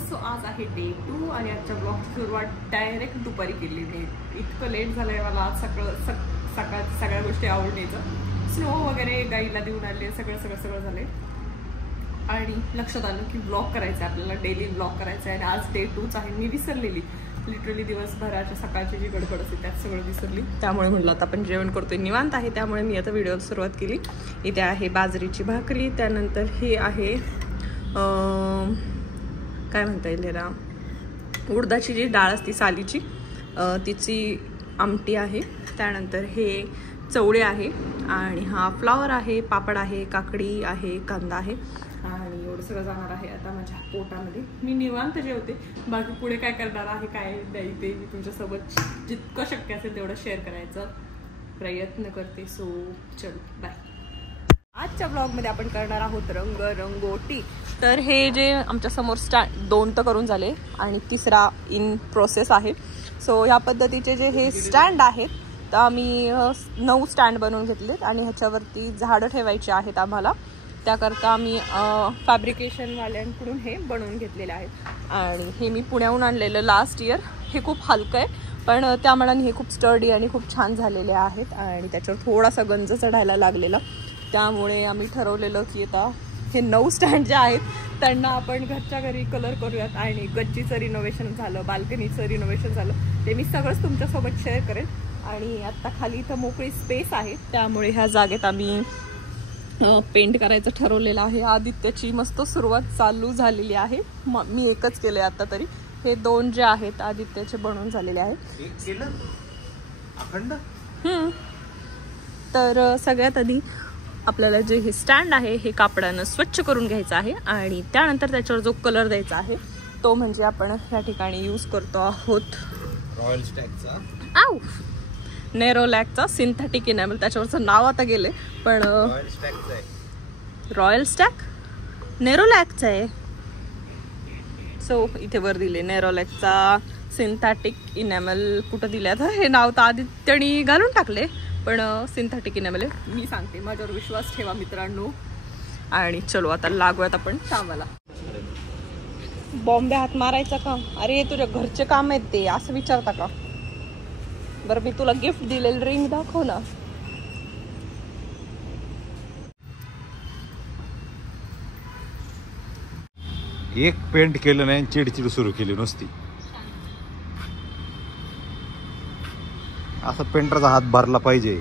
So आज आहे day 2 आणि आजच्या ब्लॉगची सुरुवात डायरेक्ट दुपारी केली मी. इतकं लेट झालंय मला आज सकाळ सगळ्या गोष्टी आवडण्याचं. स्नो वगैरे गाईला देऊन आले, सगळं झालंय आणि लक्षात आलं की ब्लॉग करायचं आहे आपल्याला, डेली ब्लॉग करायचं आहे. आणि आज डे 2च आहे. मी विसरलेली लिटरली दिवसभराच्या सकाळची जी गडबड असते त्यात सगळं विसरली. त्यामुळे म्हटलं आता आपण जेवण करतोय, निवांत आहे. त्यामुळे मी आता व्हिडिओला सुरुवात केली. इथे आहे बाजरीची भाकरी, त्यानंतर हे आहे काय म्हणता येईल ना, उडदाची जी डाळ असते सालीची तिची आमटी आहे. त्यानंतर हे चवळे आहे आणि हा फ्लावर आहे, पापड आहे, काकडी आहे, कांदा आहे आणि एवढं सगळं जाणार आहे आता माझ्या पोटामध्ये. मी निवांत जेवते, बाकी पुढे काय करणार आहे काय नाही ते मी तुमच्यासोबत जितकं शक्य असेल तेवढं शेअर करायचा प्रयत्न करते. सो चलो बाय. आजच्या ब्लॉगमध्ये आपण करणार आहोत रंगोटी. तर हे जे आमच्या समोर स्टँड 2 तर करून झाले आणि 3रा इन प्रोसेस आहे. सो ह्या पद्धतीचे जे हे स्टँड आहेत तर आम्ही 9 स्टँड बनवून घेतलेत आणि ह्याच्यावरती झाडं ठेवायची आहेत आम्हाला. त्याकरता आम्ही फॅब्रिकेशनवाल्यांकडून हे बनवून घेतलेले आहेत आणि हे मी पुण्याहून आणलेलं लास्ट इयर. हे खूप हलकं आहे पण त्या मनाने हे खूप स्टर्डी आणि खूप छान झालेले आहेत आणि त्याच्यावर थोडासा गंज चढायला लागलेला. त्यामुळे आम्ही ठरवलेलं की आता हे 9 स्टँड जे आहेत त्यांना आपण घरच्या घरी कलर करूयात. आणि गच्चीचं रिनोव्हेशन झालं, बाल्कनीचं रिनोव्हेशन झालं, ते मी सगळंच तुमच्यासोबत शेअर करेन. आणि आत्ता खाली इथं मोकळी स्पेस आहे त्यामुळे ह्या जागेत आम्ही पेंट करायचं ठरवलेलं आहे. आदित्यची मस्त सुरुवात चालू झालेली आहे. मी एकच केलंय आता तरी. हे 2 जे आहेत आदित्यचे बनवून झालेले आहेत. तर सगळ्यात आधी आपल्याला जे हे स्टँड आहे हे कापडानं स्वच्छ करून घ्यायचं आहे आणि त्यानंतर त्याच्यावर जो कलर द्यायचा आहे तो म्हणजे आपण या ठिकाणी यूज करतो आहोत रॉयल स्टॅकचा नेरोलॅकचा सिंथेटिक इनॅमल. त्याच्यावरचं नाव आता गेले पण रॉयल स्टॅक नेरोलॅकचा आहे. सो इथे वर दिले नेरोलॅकचा सिंथेटिक इनॅमल. कुठं दिले आता हे नाव तर आदित्यनी घालून टाकले पण सिंथेटिक इनॅमल आहे. मी सांगते, माझ्यावर विश्वास ठेवा मित्रांनो. आणि चलो आता लागूयात आपण कामाला. बॉम्बे हात मारायचा का? अरे तुझ्या घरचे काम आहेत ते असं विचारता का? बरं मी तुला गिफ्ट दिलेलं रिंग दाखव ना. एक पेंट केलं नाही, चिडचिड सुरू केली नुसती. असं पेंटरचा हात भरला पाहिजे.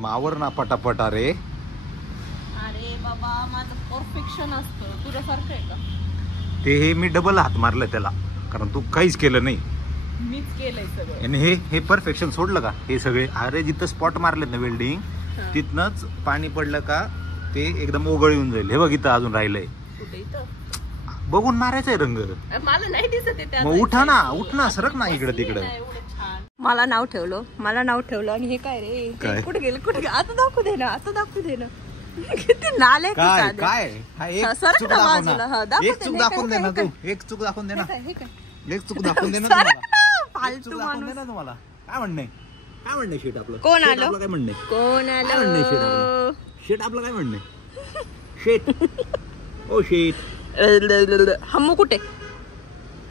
मावर ना पटापट. अरे बाबा माझं परफेक्शन असतं, तुझ्यासारखं आहे का? ते हे मी डबल हात मारलं त्याला, कारण तू काहीच केलं नाही. मीच केलंय सगळं. आणि हे परफेक्शन सोडलं का? हे सगळे अरे जिथं स्पॉट मारलेत ना वेल्डिंग तिथनच पाणी पडलं का ते एकदम ओघळ येऊन जाईल. हे बघ इथं अजून राहिलंय. कुठे इथं बघून मारायचंय रंग. मला नाही दिसत आहे. मग उठा ना सरक ना इकडे तिकडे. मला नाव ठेवलं आणि हे काय रे? कुठे गेलं? आता दाखवू दे ना. किती नाले काय काय एक चूक दाखवून दे ना तू. एक चूक दाखवून दे ना. तुम्हाला काय म्हणणं शेट आपलं? कोण आलं? काय म्हणणं? शेट आपलं काय म्हणणं? शेट ओ शेट. हम्मू कुठे?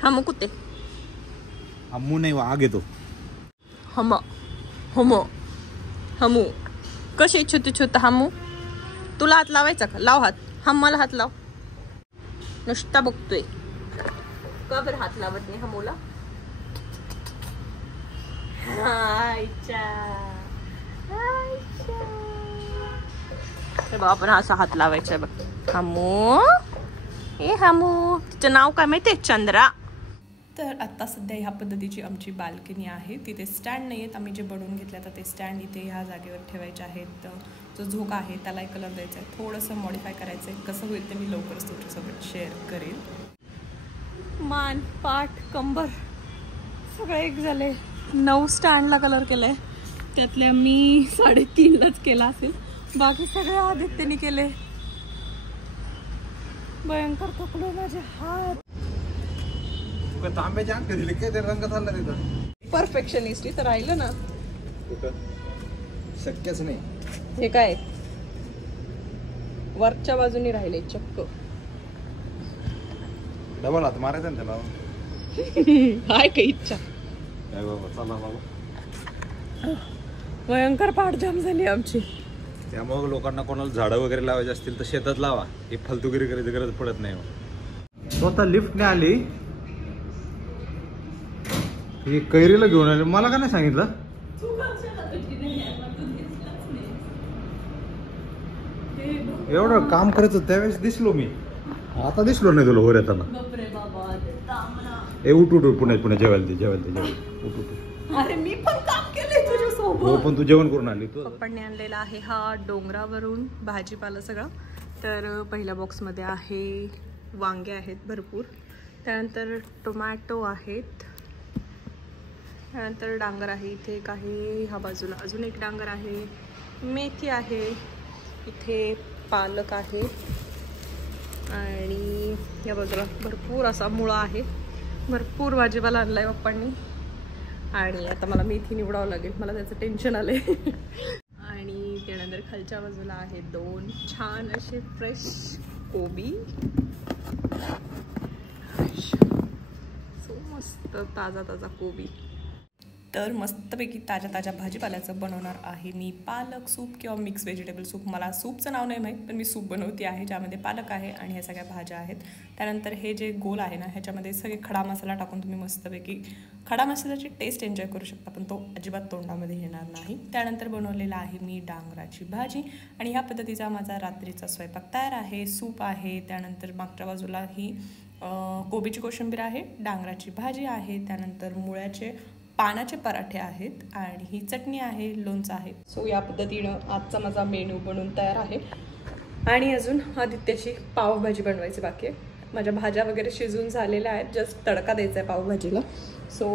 हम्मू नाही, आग येतो. हमू कशी छोटी हमू. तुला हात लावायचा का? लाव हात. मला हात लाव. नुसता बघतोय का बरं हात लावत नाही हमूला? बाबा आपण असा हात लावायचा आहे बघ. हमू तिचं नाव काय माहितीये? चंद्रा. तर आता सध्या ह्या पद्धतीची आमची बाल्कनी आहे. तिथे स्टँड नाही आहेत. आम्ही जे बनवून घेतले आता ते स्टँड इथे ह्या जागेवर ठेवायचे आहेत. जो झोका आहे त्याला एक कलर द्यायचा आहे, थोडंसं मॉडिफाय करायचं आहे. कसं होईल ते मी लवकरच तुमच्यासोबत शेअर करेन. मान, पाठ, कंबर सगळं एक झाले. 9 स्टँडला कलर केलाय. त्यातल्या मी 3.5लाच केला असेल, बाकी सगळे आदित्यने केले. भयंकर थकलो माझे हात. तांब्याच्या अंक दिले काय ते रंग चालला तिथं. परफेक्शनिस्ट तर राहिलं ना. शक्यच नाही. हे काय वरच्या बाजूनी राहिले चक्क. डबल हात मारायचा ना त्याला. काय काही इच्छा. काय बाबा, चला बाबा. भयंकर पाठ जाम झाली आमची. त्यामुळे लोकांना कोणाला झाडं वगैरे लावायचे असतील तर शेतात लावा. हे फालतूगिरी करायची गरज पडत नाही. स्वतः लिफ्टने आली, ही कैरीला घेऊन आली. मला का नाही सांगितलं? एवढं काम करायचं त्यावेळेस दिसलो मी, आता दिसलो नाही तुला वर येताना. ए उठ उठ पुण्यात जेवायला दे उठ उठ. अरे मी पण काम केलंय तुझ्यासोबत. हो पण तू जेवण करून आली. तू पप्पांनी आणलेला आहे हा डोंगरावरून भाजीपाला सगळं. तर पहिल्या बॉक्समध्ये आहे वांगे आहेत भरपूर, त्यानंतर टोमॅटो आहेत, त्यानंतर डांगर आहे, इथे एक आहे, ह्या बाजूला अजून एक डांगर आहे, मेथी आहे, इथे पालक आहे आणि या बाजूला भरपूर असा मुळा आहे. भरपूर भाजीपाला आणलाय पप्पांनी आणि आता मला मेथी निवडावं लागेल, मला त्याचं टेन्शन आलंय. आणि त्यानंतर खालच्या बाजूला आहे 2 छान असे फ्रेश कोबी. सो मस्त ताजा ताजा कोबी. तर मस्तपैकी ताज्या भाजीपाल्याचं बनवणार आहे मी पालक सूप किंवा मिक्स व्हेजिटेबल सूप. मला सूपचं नाव नाही माहीत, पण मी सूप बनवते आहे ज्यामध्ये पालक आहे आणि ह्या सगळ्या भाज्या आहेत. त्यानंतर हे जे गोल आहे ना, ह्याच्यामध्ये सगळे खडा मसाला टाकून तुम्ही मस्तपैकी खडा मसाल्याची टेस्ट एन्जॉय करू शकता, पण तो अजिबात तोंडामध्ये येणार नाही. त्यानंतर बनवलेला आहे मी डांगराची भाजी आणि ह्या पद्धतीचा माझा रात्रीचा स्वयंपाक तयार आहे. सूप आहे, त्यानंतर मागच्या बाजूला ही कोबीची कोशिंबीर आहे, डांगराची भाजी आहे, त्यानंतर मुळ्याचे पानाचे पराठे आहेत आणि ही चटणी आहे, लोणचं आहे. सो या पद्धतीनं आजचा माझा मेनू बनवून तयार आहे. आणि अजून आदित्याची पावभाजी बनवायची बाकी आहे. माझ्या भाज्या वगैरे शिजून झालेल्या आहेत, जस्ट तडका द्यायचा आहे पावभाजीला. सो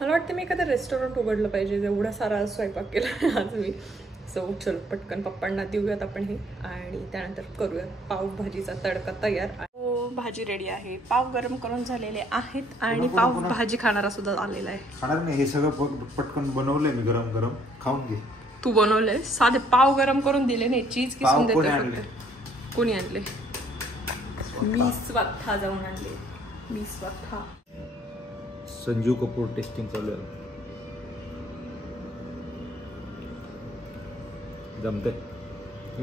मला वाटतं मी एखादं रेस्टॉरंट उघडलं पाहिजे, एवढा सारा स्वयंपाक केला आज मी. सो चल पटकन पप्पांना देऊयात आपण हे आणि त्यानंतर करूयात पावभाजीचा तडका तयार. भाजी रेडी आहे, पाव गरम करून झालेले आहेत आणि पाव भाजी खाणारा सुद्धा आलेला आहे. खाणार नाही, हे सगळं पटकन बनवलंय मी गरम गरम, खाऊन घे. तू बनवलंय? साधे पाव गरम करून दिले नाही, चीज किसून देते फक्त. कोणी आणले? मी स्वतः जाऊन आणले, मी स्वतः. संजू कपूर टेस्टिंग चालू आहे. जमते,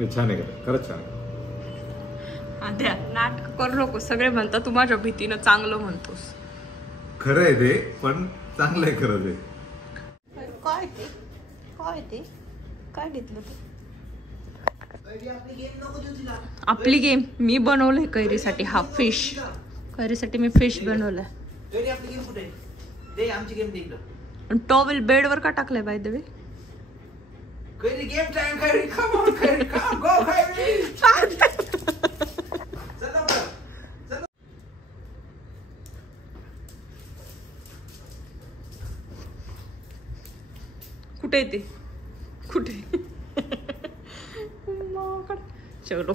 छान आहे का? खरंच छान आहे. आद्या नाटक करू नको, सगळे म्हणतात तू माझ्या भीतीनं चांगलं म्हणतोस. खरं आहे ते, पण चांगलं आहे खरं ते. काय ते काय ते काय घेतलं ते? आपली गेम मी बनवलंय कैरीसाठी. हा फिश, कैरीसाठी मी फिश बनवलाय. टॉवेल बेडवर का टाकलाय बाय द वे? कुठे ते कुठे? चलो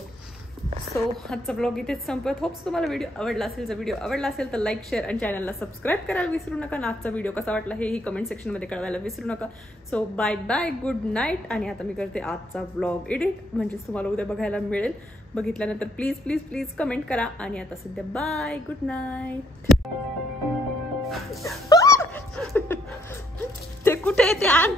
सो आजचा ब्लॉग इथेच संपत. होप्स तुम्हाला व्हिडिओ आवडला असेल. जर व्हिडिओ आवडला असेल तर लाईक, शेअर आणि चॅनलला सबस्क्राईब करायला विसरू नका. आणि आजचा व्हिडिओ कसा वाटला हेही कमेंट सेक्शनमध्ये कळवायला विसरू नका. So bye bye, good night. आणि आता मी करते आजचा ब्लॉग एडिट, म्हणजेच तुम्हाला उद्या बघायला मिळेल. बघितल्यानंतर प्लीज प्लीज प्लीज कमेंट करा. आणि आता सध्या बाय, गुड नाईट. ते कुठे आहे ते आण.